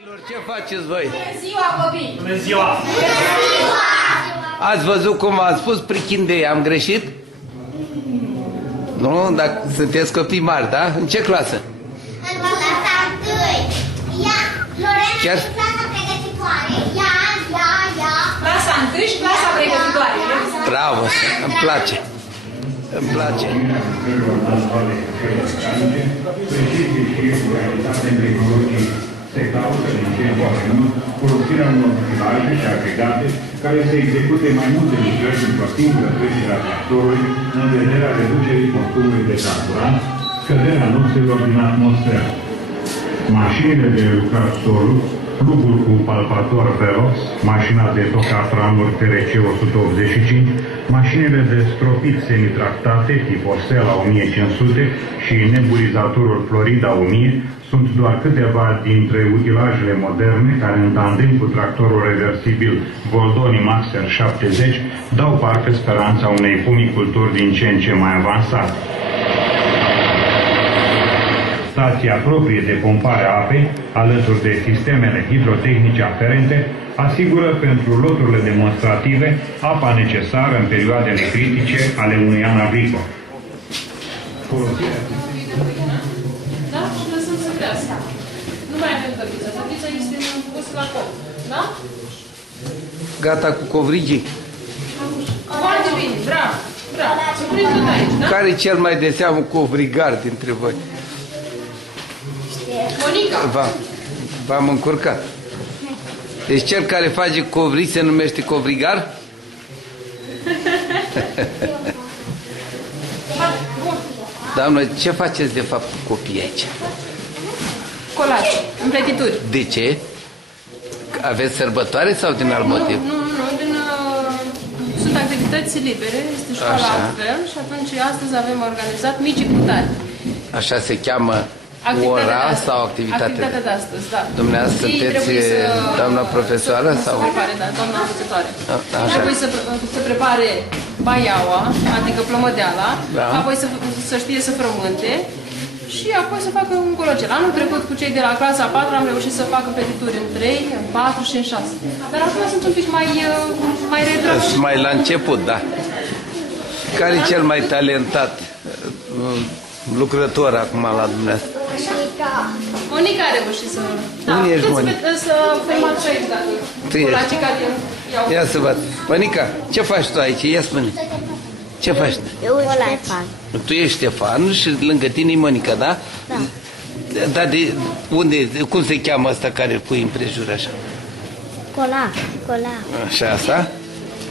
Ce faceți voi? Bună ziua, copii! Bună ziua! Ați văzut cum am spus prichindei, am greșit? Nu? Dacă sunteți copii mari, da? În ce clasă? În clasa 1. Ia, Lorena, Chiar? în clasa pregătitoare. Ia. Clasa 1 și clasa pregătitoare. Bravo, îmi place. Îmi place. Se caută din ce în ce mai mult folosirea unor utilaje și agregate care să execute mai multe lucrări într-o singură trecere a tractorului în vederea reducerii consumului de carburant, scăderea noxelor din atmosferă. Mașinile de lucrat solul, plugul cu palpator Velox, mașina de tocatramuri TRC 185, mașinile de stropit semitractate tip Osela 1500 și nebulizatorul Florida 1000 sunt doar câteva dintre utilajele moderne care, în tandem cu tractorul reversibil Goldoni Master 70, dau parcă speranța unei pumiculturi din ce în ce mai avansate. Stația proprie de pompare a apei, alături de sistemele hidrotehnice aferente, asigură pentru loturile demonstrative apa necesară în perioadele critice ale unui an agricol. Da? Și lăsăm să crească. Nu mai avem căpiță. Căpița este pusă la cop. Da? Gata cu covrigii? Foarte bine. Bravo. Bravo. Să punem tot aici, da? Care e cel mai de seamă covrigar dintre voi? Monica. V-am încurcat. Deci cel care face covrig se numește covrigar? Doamnă, ce faceți de fapt cu copiii aici? Colaj. Împletituri. De ce? Aveți sărbătoare sau din alt motiv? Nu. Sunt activități libere. Este școala Așa. altfel și atunci astăzi avem organizat mici crutari. Așa se cheamă ora sau activitatea? Activitatea de astăzi, da. Dumneavoastră Ei sunteți trebuie doamna profesoară sau? Să prepare, da, doamna învățătoare. Așa. Trebuie să prepare baiaua, adică plămădeala, Da. apoi să știe să frământe și apoi să facă un colocel. Anul trecut cu cei de la clasa 4 am reușit să facă petituri în 3, în 4 și în 6. Dar acum sunt un pic mai retrași. Mai la început, da. Care e cel mai talentat lucrător acum la dumneavoastră? Monica a reușit să... Unde ești, Monica? Să filmați și aici, dacă... Tu ești. La cei care iau... Ia să văd. Monica, ce faci tu aici? Ia spune. Ce faci? Eu sunt Ștefan. Tu ești Ștefan și lângă tine e Monica, da? Da. Dar de unde, cum se cheamă asta care îl pui împrejur așa? Colac. Așa, asta?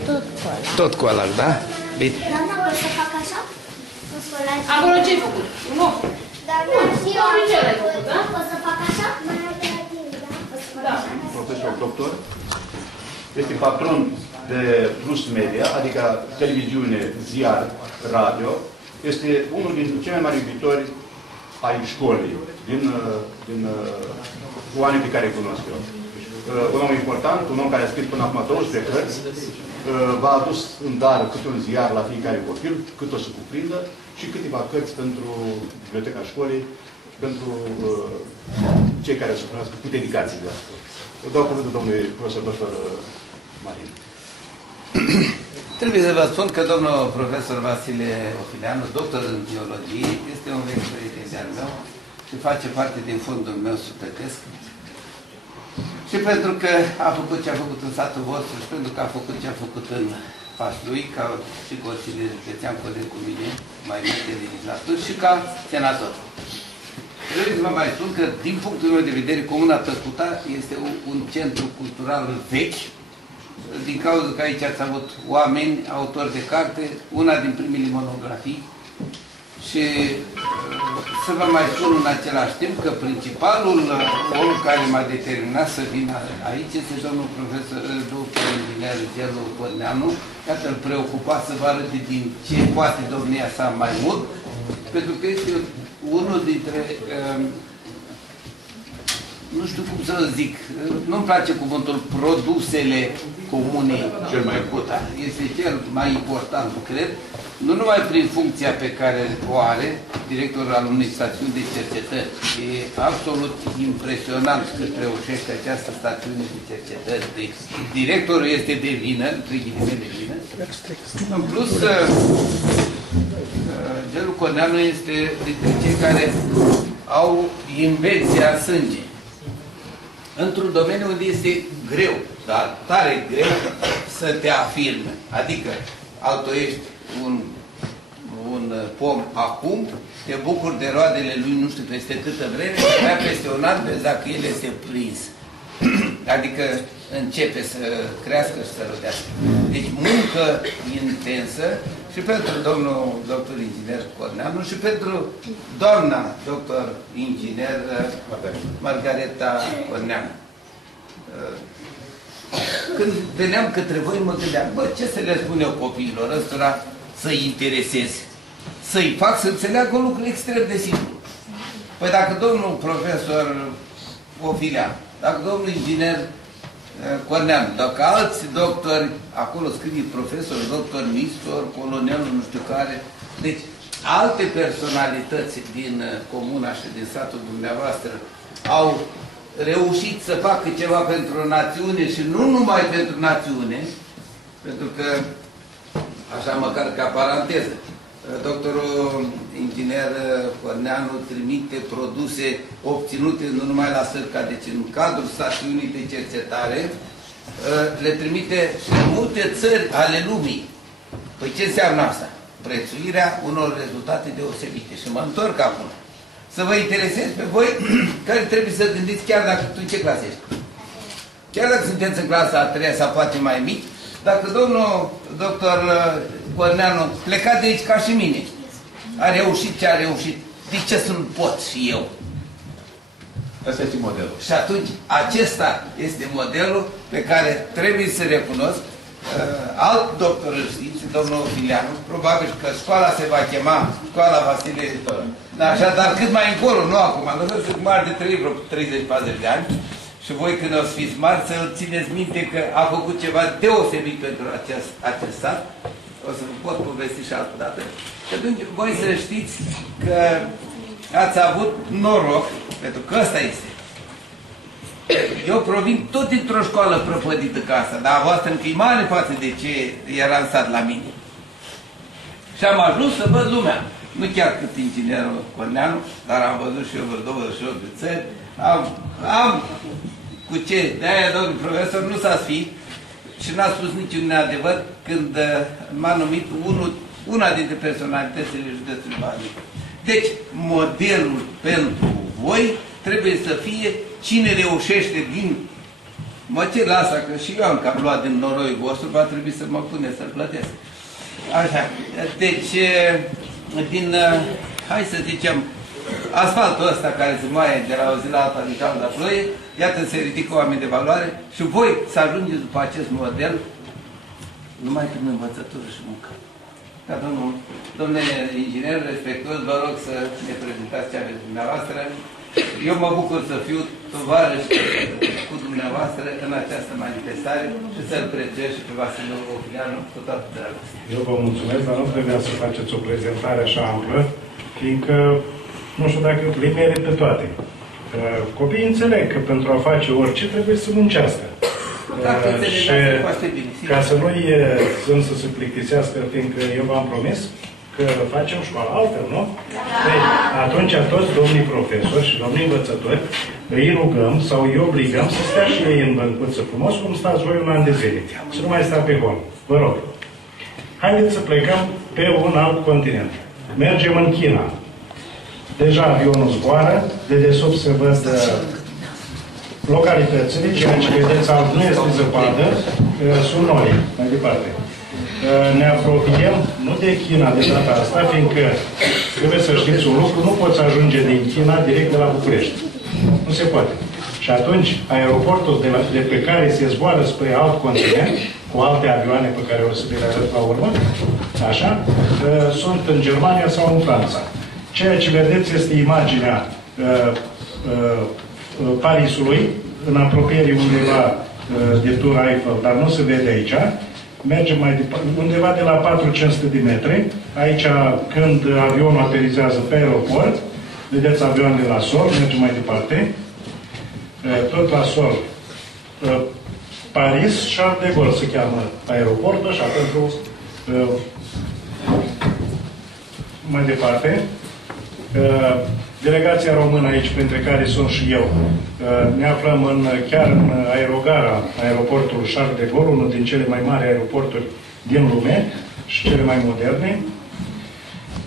Tot colac. Tot cu ăla, da? Bine. Doamna, pot să fac așa? Acolo ce-ai făcut? Un ochi? Doamna, și eu oricel ai făcut, da? pot să fac așa? Da. Profesor doctor, este patron de Plus Media, adică televiziune, ziar, radio. Este unul din cei mai mari iubitori ai școlii, din oamenii pe care îi cunosc eu. Un om important, un om care a scris până acum 12 cărți, v-a adus în dar câte un ziar la fiecare copil, cât o să cuprindă, și câteva cărți pentru biblioteca școlii, pentru cei care se cunosc cu dedicații de asta. Dau cuvântul domnului profesor doctor Marin. Trebuie să vă spun că domnul profesor Vasile Ofileanu, doctor în biologie, este un vechi prieten al meu și face parte din fondul meu sufletesc. Și pentru că a făcut ce a făcut în satul vostru și pentru că a făcut ce a făcut în Pașlui, ca și consilier județean coleg cu mine, mai multe legislaturi, și ca senator. Trebuie să vă mai spun că, din punctul meu de vedere, Comuna Tăscuta este un centru cultural vechi, din cauza că aici ați avut oameni, autori de carte, una din primele monografii, și să vă mai spun în același timp că principalul om care m-a determinat să vin aici este domnul profesor, doctor inginer Gelu Corneanu, iată îl preocupa să vă arăte din ce poate domnia sa mai mult, pentru că este unul dintre, nu știu cum să zic, nu-mi place cuvântul produsele comunei. Cel mai important. Este cel mai important, cred, nu numai prin funcția pe care o are directorul al unei stațiuni de cercetări, e absolut impresionant că reușește această stațiune de cercetări. Deci, directorul este de vină, între ghilimele de vină. În plus, Gelu Corneanu este dintre cei care au invenția sânge. Într-un domeniu unde este greu, dar tare greu să te afirme. Adică, altoiești un pom acum, te bucuri de roadele lui nu știu peste câtă vreme, și peste un an vezi dacă el este prins. Adică începe să crească și să rodească. Deci muncă intensă și pentru domnul doctor inginer Corneanu și pentru doamna doctor inginer Margareta Corneanu. Când veneam către voi, mă gândeam, bă, ce să le spun eu copiilor ăstora să-i intereseze? Să-i fac să înțeleagă un lucru extrem de simplu. Păi dacă domnul profesor Ofilean, dacă domnul inginer Corneanu, dacă alți doctori, acolo scrie profesor, doctor, mistor, colonelul, nu știu care, deci alte personalități din comuna și din satul dumneavoastră au reușit să facă ceva pentru națiune și nu numai pentru națiune, pentru că, așa măcar ca paranteză, doctorul inginer Corneanu trimite produse obținute nu numai la Sârca, deci în cadrul stațiunii de cercetare, le trimite în multe țări ale lumii. Păi ce înseamnă asta? Prețuirea unor rezultate deosebite. Și mă întorc acum. Să vă interesez pe voi care trebuie să gândiți chiar dacă tu în ce clasă ești. Chiar dacă sunteți în clasa a 3-a sau poate mai mic, dacă domnul doctor Corneanu pleca de aici ca și mine, a reușit ce a reușit, de ce să nu pot și eu? Asta este modelul. Și atunci, acesta este modelul pe care trebuie să recunosc. Alt doctor îl știți, domnul Ofileanu, probabil că școala se va chema Școala Vasile, așa, dar cât mai încolo, nu acum, lăsați mari de 30-40 de ani, și voi când o să fiți mari să țineți minte că a făcut ceva deosebit pentru acest sat. O să vă pot povesti și altă dată. Și atunci voi să știți că ați avut noroc, pentru că ăsta este. Eu provin tot dintr-o școală prăpădită ca asta, dar a voastră încă e mare față de ce era în sat la mine. Și am ajuns să văd lumea. Nu chiar cât inginerul Corneanu, dar am văzut și eu vreo 28 de țări. Am cu ce? De-aia, domnul profesor, nu s-a sfit și n-a spus niciun neadevăr când m-a numit una dintre personalitățile județului Baia. Deci, modelul pentru voi trebuie să fie cine reușește din... Mă cer la asta, că și eu am cam luat din noroiul vostru, va trebui să mă pune să-l plătesc. Așa. Deci, din, hai să zicem, asfaltul ăsta care se moaie de la o zi la alta din cauza ploie, iată se ridică oameni de valoare și voi să ajungeți după acest model numai prin învățătură și muncă. Ca domnule inginer, respectuos, vă rog să ne prezentați ce aveți dumneavoastră. Eu mă bucur să fiu tovarăș cu dumneavoastră în această manifestare și să-l prețuiesc și pe Vasile Ofileanu cu toată dragostea. Eu vă mulțumesc, dar nu trebuia să faceți o prezentare așa amplă, fiindcă nu știu dacă le merit pe toate. Copiii înțeleg că pentru a face orice trebuie să muncească. Și ca să nu-i să se plictisească, fiindcă eu v-am promis că facem școală altfel, nu? Deci, atunci toți domnii profesori și domnii învățători îi rugăm sau îi obligăm să stea și ei în băncuță frumos, cum stați voi un an de zile. Să nu mai sta pe hol. Vă rog. Haideți să plecăm pe un alt continent. Mergem în China. Deja avionul zboară, de desubt se văd localitățile, ceea ce vedeți alb nu este zăpadă, sunt nori, mai departe. Ne apropiem, nu de China de data asta, fiindcă trebuie să știți un lucru, nu poți ajunge din China direct de la București. Nu se poate. Și atunci, aeroportul de pe care se zboară spre alt continent, cu alte avioane pe care o să le arăt la urmă, așa, sunt în Germania sau în Franța. Ceea ce vedeți este imaginea Parisului, în apropiere undeva de Tur Eiffel, dar nu se vede aici. mergem mai departe, undeva de la 4-500 de metri. Aici, când avionul aterizează pe aeroport, vedeți avioanele la sol, mergem mai departe. Tot la sol. Paris, Charles de Gaulle se cheamă aeroportul, așa, pentru... mai departe. Delegația română aici, printre care sunt și eu, ne aflăm chiar în Aerogara, aeroportul Charles de Gaulle, unul din cele mai mari aeroporturi din lume și cele mai moderne.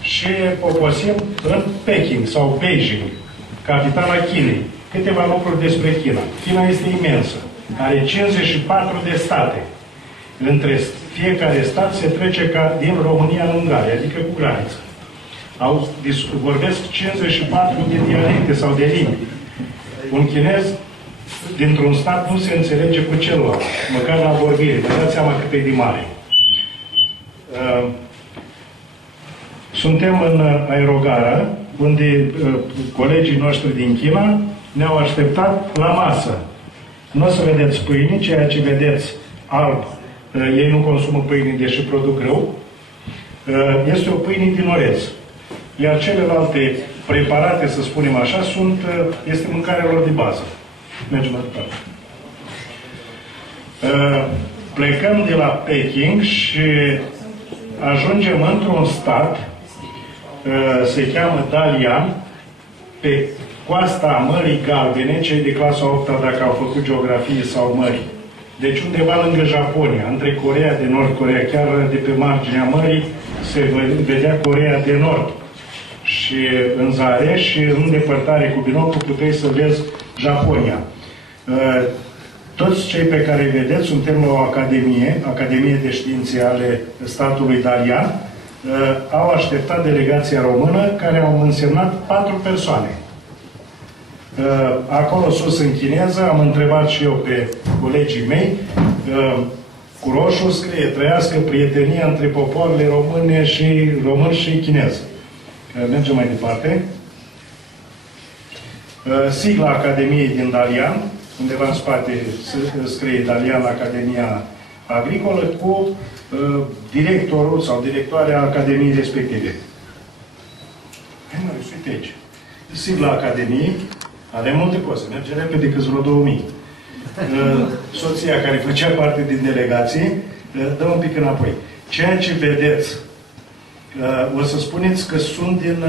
Și poposim în Peking sau Beijing, capitala Chinei. Câteva lucruri despre China. China este imensă. Are 54 de state. Între fiecare stat se trece ca din România în Ungaria, adică cu graniță. Vorbesc 54 de dialecte sau de limbi. Un chinez dintr-un stat nu se înțelege cu celălalt, măcar la vorbire. Vă dați seama cât e de mare. Suntem în Aerogara, unde colegii noștri din China ne-au așteptat la masă. Nu o să vedeți pâine, ceea ce vedeți alb, ei nu consumă pâine, deși produc rău. Este o pâine din orez. Iar celelalte preparate, să spunem așa, este mâncarea lor de bază. Mergem mai departe. Plecăm de la Peking și ajungem într-un stat, se cheamă Dalian, pe coasta Mării Galbene, cei de clasa 8-a, dacă au făcut geografie sau mării. Deci undeva lângă Japonia, între Coreea de Nord, Coreea, chiar de pe marginea mării, se vedea Coreea de Nord. Și în zare și în depărtare cu binoclu puteai să vezi Japonia. Toți cei pe care îi vedeți suntem la o Academie de Științe ale statului Dalian, au așteptat delegația română, care au însemnat 4 persoane. Acolo sus în chineză, am întrebat și eu pe colegii mei, cu roșu scrie: trăiască prietenia între popoarele români și chinez. Mergem mai departe. Sigla Academiei din Dalian, undeva în spate scrie Dalian Academia Agricolă, cu directorul sau directoarea Academiei respective. Uite aici. Sigla Academiei, avem multe poze, merge repede, câți vreo 2000. Soția care făcea parte din delegație, dă un pic înapoi. Ceea ce vedeți, o să spuneți că sunt din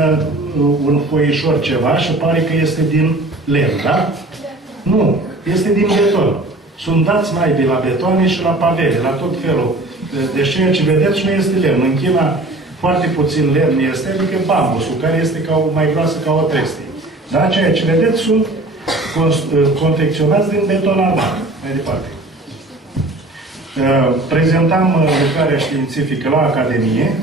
un foișor ceva și pare că este din lemn, da? Nu, este din beton. Sunt dați naibii la betoane și la pavele, la tot felul. Deci ceea ce vedeți nu este lemn. În China foarte puțin lemn este, adică bambusul, care este mai groasă ca o trestie. Da? Ceea ce vedeți sunt confecționați din beton armat. Mai departe. Prezentam lucrarea științifică la Academie.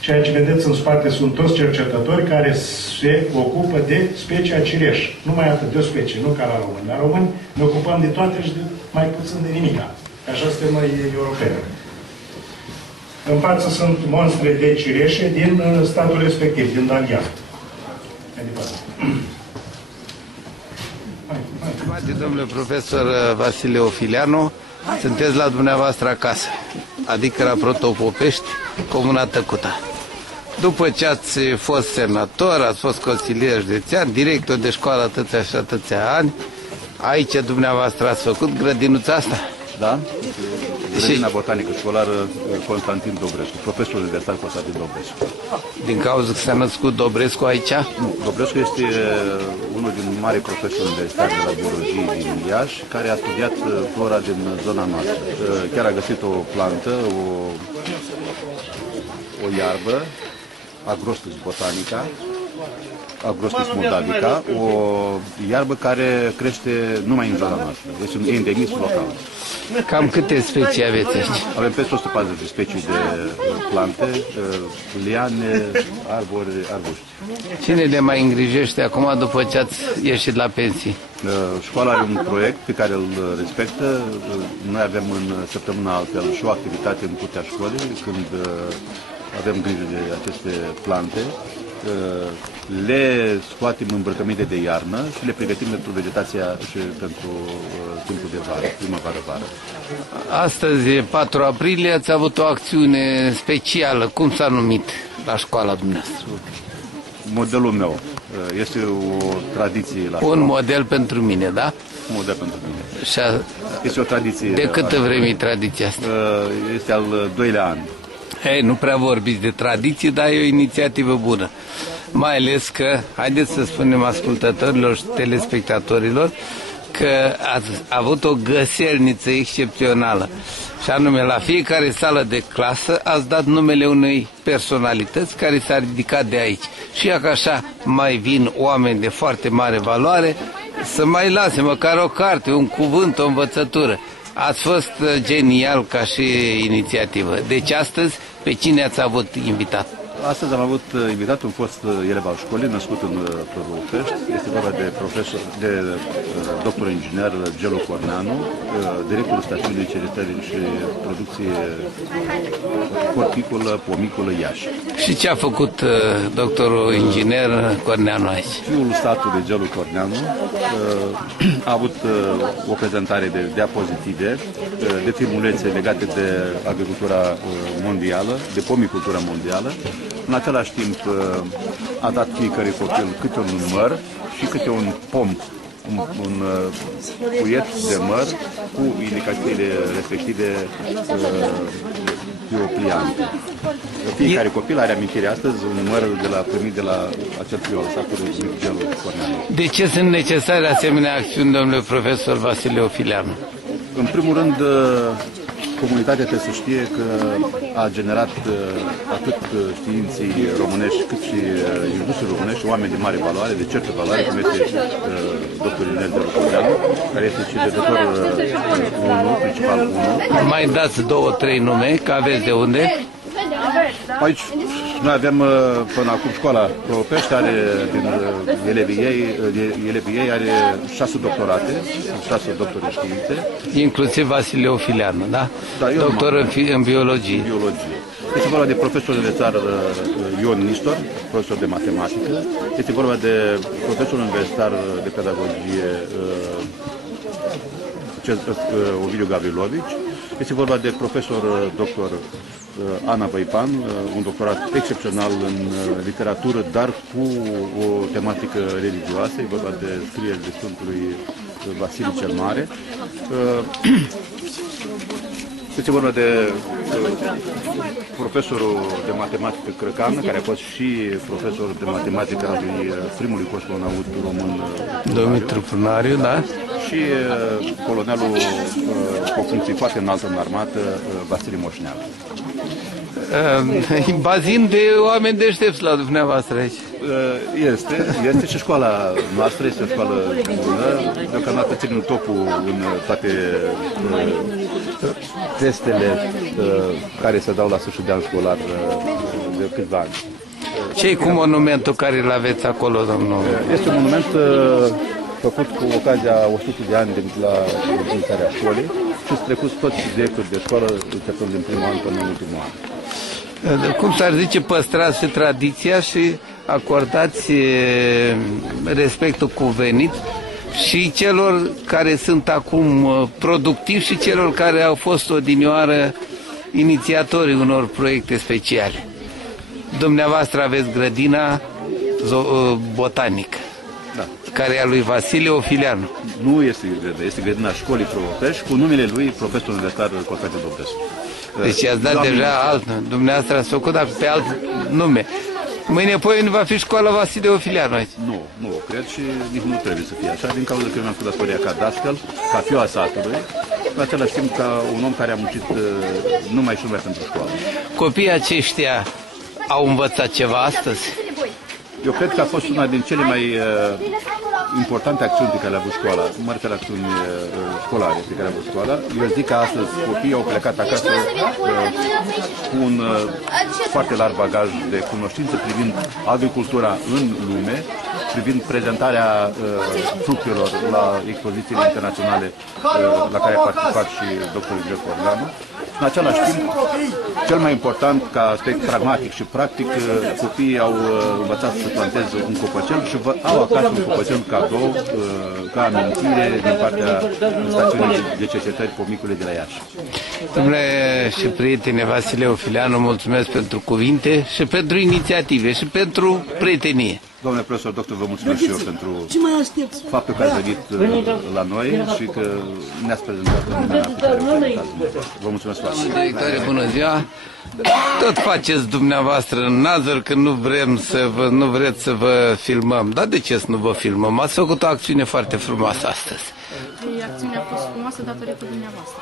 Ceea ce vedeți în spate sunt toți cercetători care se ocupă de specia cireș. Numai atât, de o specie, nu ca la români. La români ne ocupăm de toate și de mai puțin de nimica. Așa suntem noi europeni. În față sunt monstre de cireșe din statul respectiv, din Dalian. Mai departe. Domnule profesor Vasile Ofileanu, sunteți la dumneavoastră acasă, adică la Protopopești, Comuna Tăcuta. După ce ați fost senator, ați fost consilier județean, director de școală atâția și atâția ani, aici dumneavoastră ați făcut grădinuța asta? Da? Grădina botanică școlară Constantin Dobrescu, profesor universitar Constantin Dobrescu. Din cauza că s-a născut Dobrescu aici? Nu, Dobrescu este unul din mari profesori universitari de la biologie din Iași, care a studiat flora din zona noastră. Chiar a găsit o plantă, o iarbă, Agrostis botanica, Agrostis modavica, o iarbă care crește numai în zona noastră. Este un endemism local. Cam câte specii aveți aici? Avem peste 140 de specii de plante, liane, arbori, arbuști. Cine le mai îngrijește acum după ce ați ieșit la pensii? Școala are un proiect pe care îl respectă. Noi avem în săptămâna altfel și o activitate în curtea școlii, când avem grijă de aceste plante. le scoatem îmbrăcăminte de iarnă și le pregătim pentru vegetația și pentru timpul de vară, primăvară-vară. Astăzi, 4 aprilie, ați avut o acțiune specială. Cum s-a numit la școala dumneavoastră? Modelul meu. Este o tradiție la școală. Un model pentru mine, da? Un model pentru mine. Și este o tradiție. De câtă vreme e tradiția asta? Este al 2-lea an. Hei, nu prea vorbiți de tradiție, dar e o inițiativă bună. Mai ales că, haideți să spunem ascultătorilor și telespectatorilor, că ați avut o găselniță excepțională. Și anume, la fiecare sală de clasă ați dat numele unei personalități care s-a ridicat de aici. Și că așa mai vin oameni de foarte mare valoare să mai lase măcar o carte, un cuvânt, o învățătură. Ați fost genial ca și inițiativă. Deci astăzi, pe cine ați avut invitat? Astăzi am avut invitat un fost elev al școlii, născut în Ploiești. Este vorba de doctor inginer Gelu Corneanu, directorul stațiunii cercetării și producție porciculă, pomiculă Iași. Și ce a făcut doctorul inginer Corneanu aici? Fiul statului Gelu Corneanu a avut o prezentare de diapozitive, de filmulețe legate de agricultura mondială, de pomicultura mondială. În același timp a dat fiecare copil câte un măr și câte un pom, un puiet de măr cu indicațiile respective biopliante. Fiecare copil are amintire astăzi un măr primit de la acel fiul statului Gelu Corneanu. De ce sunt necesare asemenea acțiuni, domnule profesor Vasile Ofileanu? În primul rând, comunitatea trebuie să știe că a generat atât științii românești cât și industrie românești, oameni de mare valoare, de certă valoare, cum este doctor Inel de Răcoveanu, care este cercetător 1, principal 1. Mai dați 2-3 nume, că aveți de unde? Aici noi avem până acum școala Ploiești, are din elevii ei are 6 doctorate, 6 doctori în științe. Inclusiv Vasile Ofileanu, da? Da, doctor în biologie. Este vorba de profesorul de țară Ion Nistor, profesor de matematică. Este vorba de profesorul universitar de pedagogie Ovidiu Gavrilovici. Este vorba de profesor doctor Ana Văipan, un doctorat excepțional în literatură, dar cu o tematică religioasă. E vorba de scrieri de Sfântului Vasile cel Mare. Este vorba de profesorul de matematică Crăcană, care a fost și profesor de matematică al primului cosmonaut român, Dumitru Prunariu, da? Și colonelul cu o funcție foarte înaltă în armată, Vasile Moșneal. Bazin de oameni deștepți la dumneavoastră aici. Este și școala noastră, este o școală bună. Deocamdată ținem topul în toate testele care se dau la sfârșit de an școlar de câțiva ani. Ce-i cu monumentul care îl aveți acolo, domnul? Este un monument făcut cu ocazia 100 de ani de la înființarea școlii și sunt trecuți toți directori de școală începând din primul an până în ultimul an. Cum s-ar zice, păstrați și tradiția și acordați respectul cuvenit și celor care sunt acum productivi și celor care au fost odinioară inițiatorii unor proiecte speciale. Dumneavoastră aveți grădina botanică, da, care e a lui Vasile Ofileanu. Nu este grădina, este grădina școlii Ploiești cu numele lui profesor universitar Constantin Dobrescu. Deci i-ați dat deja alt, dumneavoastră ați făcut, dar pe alt nume. Mâine nu va fi școala Vasile Ofileanu aici. Nu, cred și nici nu trebuie să fie așa, din cauza că eu mi-am făcut datoria ca dascăl, ca fiu a satului, în același timp ca un om care a muncit numai și numai pentru școală. Copiii aceștia au învățat ceva astăzi? Eu cred că a fost una din cele mai importante acțiuni pe care le-a avut școala, mă refer la acțiuni școlare pe care le-a avut școala. Eu zic că astăzi copiii au plecat acasă cu un foarte larg bagaj de cunoștință privind agricultura în lume, privind prezentarea fructelor la expozițiile internaționale la care a participat și doctorul Gelu Corneanu. În același timp, cel mai important, ca aspect pragmatic și practic, copiii au învățat să planteze un copăcel și au acasă un copăcel cadou, ca amintire din partea stațiunii de cercetări Pomicule de la Iași. Domnule și prietene Vasile Ofileanu, mulțumesc pentru cuvinte și pentru inițiative și pentru prietenie. Domnule profesor, doctor, vă mulțumesc și eu pentru faptul că ați venit la noi și că ne-ați prezentat în lumea pe care o prezentați. Vă mulțumesc foarte mult. Directoare, bună ziua! Tot faceți dumneavoastră în Nazăr când nu vreți să vă filmăm. Dar de ce să nu vă filmăm? Ați făcut o acțiune foarte frumoasă astăzi. Acțiunea a fost frumoasă datorită dumneavoastră.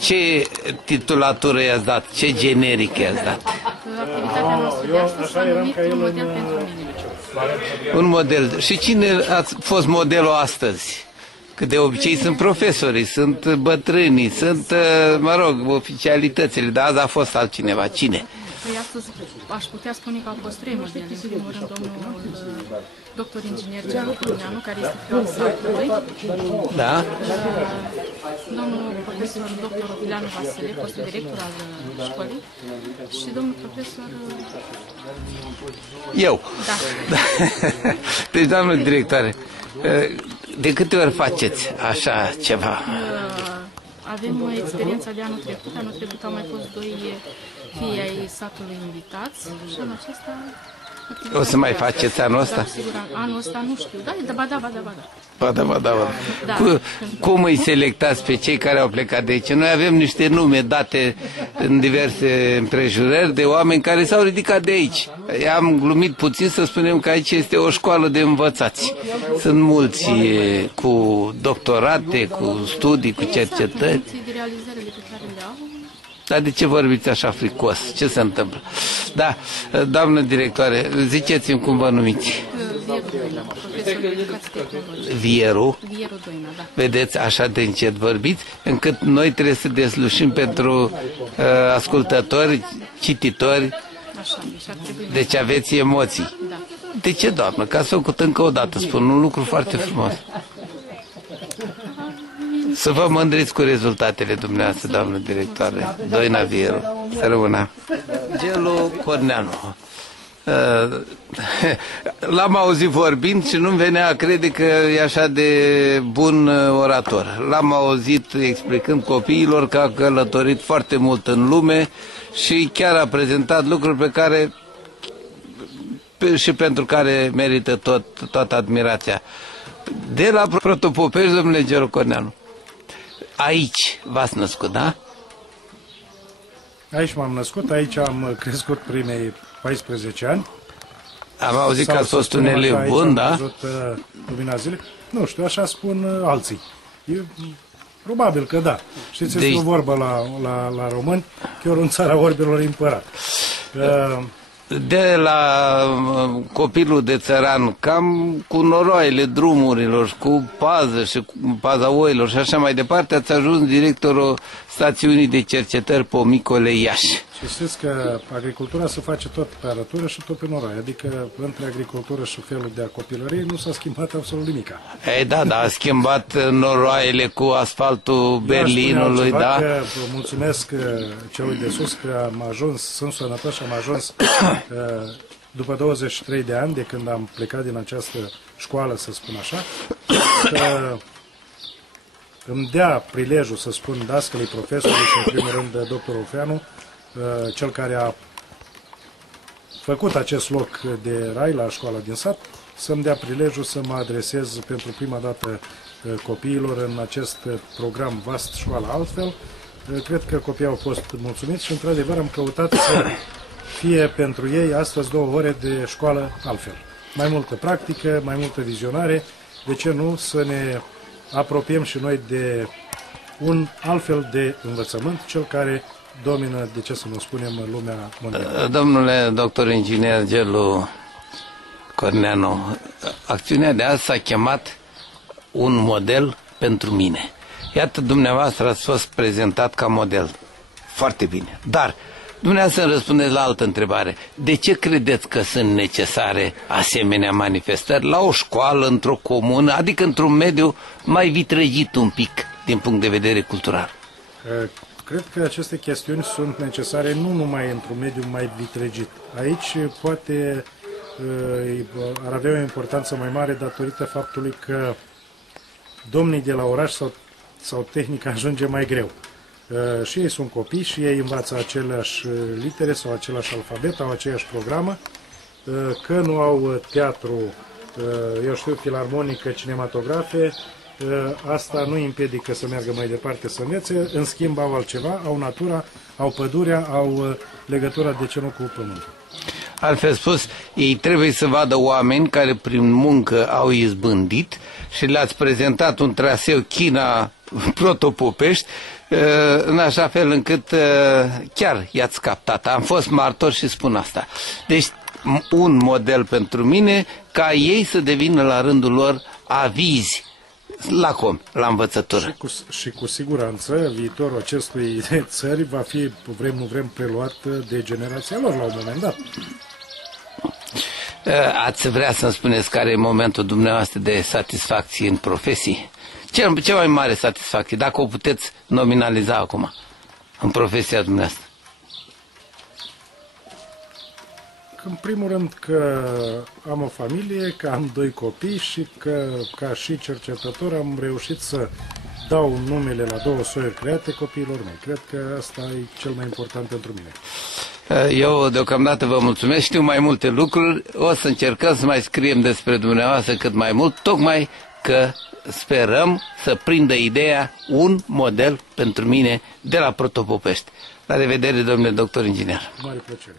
Ce titulatură i-ați dat? Ce generic i-ați dat? Activitatea noastră de astăzi s-a numit un model pentru mine. Un model. Și cine a fost modelul astăzi? Că de obicei sunt profesorii, sunt bătrânii, sunt, mă rog, oficialitățile, dar azi a fost altcineva. Cine? Păi astăzi aș putea spune că au fost 3 modele. În primul rând, domnul doctor inginer Gelu Cârneanu, care este fiul satului. Da? Domnul profesor doctor Ofileanu Vasile, fostul director al școlii. Și domnul profesor... Eu. Da. Deci, doamnă directoare, de câte ori faceți așa ceva? Avem experiența de anul trecut. Anul trecut au mai fost 2 fii ai satului invitați și anul acesta... O să mai faceți anul ăsta? Da, sigur, anul ăsta nu știu. Da. Cum îi selectați pe cei care au plecat de aici? Noi avem niște nume date în diverse împrejurări de oameni care s-au ridicat de aici. Am glumit puțin să spunem că aici este o școală de învățați. Sunt mulți cu doctorate, cu studii, cu cercetări. Dar de ce vorbiți așa fricos? Ce se întâmplă? Da, doamnă directoare, ziceți-mi cum vă numiți. Vieru? Vieru Doina, da. Vedeți, așa de încet vorbiți, încât noi trebuie să deslușim pentru ascultători, cititori. Deci aveți emoții. Da. De ce, doamnă? Că ați făcut încă o dată, spun un lucru foarte frumos. Să vă mândriți cu rezultatele dumneavoastră, doamnă directoare. Doina Vieru, să rămână. Gelu Cârneanu. L-am auzit vorbind și nu-mi venea a crede că e așa de bun orator. L-am auzit explicând copiilor că a călătorit foarte mult în lume și chiar a prezentat lucruri pe care și pentru care merită toată admirația. De la Protopopești, domnule Gelu Cârneanu, aici v-ați născut, da? Aici m-am născut, aici am crescut primei 14 ani. Am auzit că ați fost un elev bun, da? Am văzut lumina zilei. Nu știu, așa spun alții. Probabil că da. Știți, este o vorbă la români, chiar în țara orbilor împărat. De la copilul de țăran, cam cu noroaiele drumurilor, cu pază și cu paza oilor și așa mai departe, ați ajuns directorul stațiunii de cercetări Pomicole Iași. Și știți că agricultura se face tot pe arătură și tot pe noroi, adică între agricultură și felul de copilărie nu s-a schimbat absolut nimic. Ei da, a schimbat noroaiele cu asfaltul Berlinului, da? Mulțumesc celui de sus că am ajuns, sunt sănătos și am ajuns după 23 de ani de când am plecat din această școală, să spun așa, că îmi dea prilejul să spun dascălii profesorului și în primul rând doctorul Ofeanu, cel care a făcut acest loc de rai la școala din sat, să-mi dea prilejul să mă adresez pentru prima dată copiilor în acest program vast Școala Altfel. Cred că copiii au fost mulțumiți și într-adevăr am căutat să fie pentru ei astăzi 2 ore de școală altfel. Mai multă practică, mai multă vizionare, de ce nu să ne apropiem și noi de un altfel de învățământ, cel care domină, de ce să nu spunem, lumea mondială. Domnule doctor inginer Gelu Cârneanu, acțiunea de azi s-a chemat un model pentru mine. Iată, dumneavoastră ați fost prezentat ca model. Foarte bine. Dar dumneavoastră îmi răspundeți la altă întrebare. De ce credeți că sunt necesare asemenea manifestări la o școală, într-o comună, adică într-un mediu mai vitregit un pic din punct de vedere cultural? cred că aceste chestiuni sunt necesare nu numai într-un mediu mai vitregit. Aici poate ar avea o importanță mai mare datorită faptului că domnii de la oraș sau tehnica ajunge mai greu. Și ei sunt copii și ei învață aceleași litere sau același alfabet, au aceeași programă, că nu au teatru, eu știu, filarmonică, cinematografe, asta nu îi împiedică să meargă mai departe să învețe, în schimb au altceva, au natura, au pădurea, au legătura, de ce nu, cu pământul. Altfel spus, ei trebuie să vadă oameni care prin muncă au izbândit și le-ați prezentat un traseu China-Protopopești, în așa fel încât chiar i-ați captat. Am fost martor și spun asta. Deci, un model pentru mine, ca ei să devină la rândul lor avizi la învățătură. Și cu siguranță viitorul acestui țări va fi, vrem nu vrem, preluat de generația lor la un moment dat. Ați vrea să-mi spuneți care e momentul dumneavoastră de satisfacție în profesii? Cea mai mare satisfacție, dacă o puteți nominaliza acum, în profesia dumneavoastră? În primul rând că am o familie, că am 2 copii și că, ca și cercetător, am reușit să dau numele la 2 soiuri create copiilor mei. Cred că asta e cel mai important pentru mine. Eu deocamdată vă mulțumesc, știu mai multe lucruri, o să încercăm să mai scriem despre dumneavoastră cât mai mult, tocmai că sperăm să prindă ideea un model pentru mine de la Protopopești. La revedere, domnule doctor inginer. Mare plăcere.